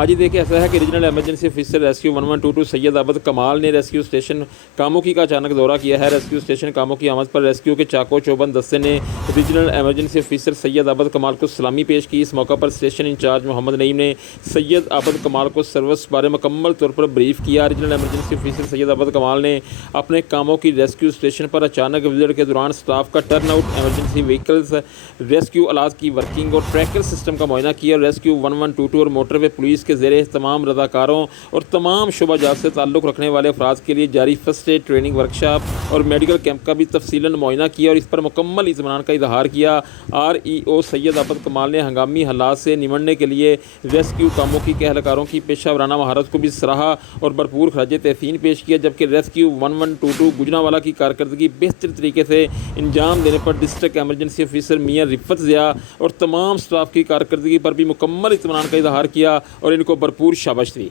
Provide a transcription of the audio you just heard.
آج ہی دیکھیں ایسا ہے کہ ریجنل ایمرجنسی آفیسر ریسکیو 1122 سید عابد کمال نے ریسکیو اسٹیشن کاموکی کا اچانک دورہ کیا ہے۔ ریسکیو اسٹیشن کاموکی آمد پر ریسکیو کے چاقو چوبند دستے نے ریجنل ایمرجنسی آفیسر سید عابد کمال کو سلامی پیش کی۔ اس موقع پر اسٹیشن انچارج محمد نعیم نے سید عابد کمال کو سروس بارے مکمل طور پر بریف کیا۔ ریجنل ایمرجنسی آفیسر سید عابد کمال نے اپنے کاموں کی ریسکیو اسٹیشن پر اچانک وزٹ کے دوران اسٹاف کا turn out, emergency vehicles, rescue آلات کی ورکنگ اور ٹریکر سسٹم کا معائنہ کیا۔ ریسکیو 1122 اور موٹر وے پولیس کے زیر اہتمام رضاکاروں اور تمام شعبہ جات سے تعلق رکھنے والے افراد کے لیے جاری فرسٹ ایڈ ٹریننگ ورکشاپ اور میڈیکل کیمپ کا بھی تفصیلاً معائنہ کیا اور اس پر مکمل اطمینان کا اظہار کیا۔ REO سید عابد کمال نے ہنگامی حالات سے نمٹنے کے لیے ریسکیو کاموں کے اہلکاروں کی پیشہ ورانہ مہارت کو بھی سراہا اور بھرپور خراج تحسین پیش کیا، جبکہ ریسکیو 1122 گوجرانوالہ کی کارکردگی بہتر طریقے سے انجام دینے پر ڈسٹرکٹ ایمرجنسی آفیسر میاں رفت ضیاء اور تمام اسٹاف کی کارکردگی پر بھی مکمل اطمینان کا اظہار کیا اور ان کو بھرپور شاباش دی۔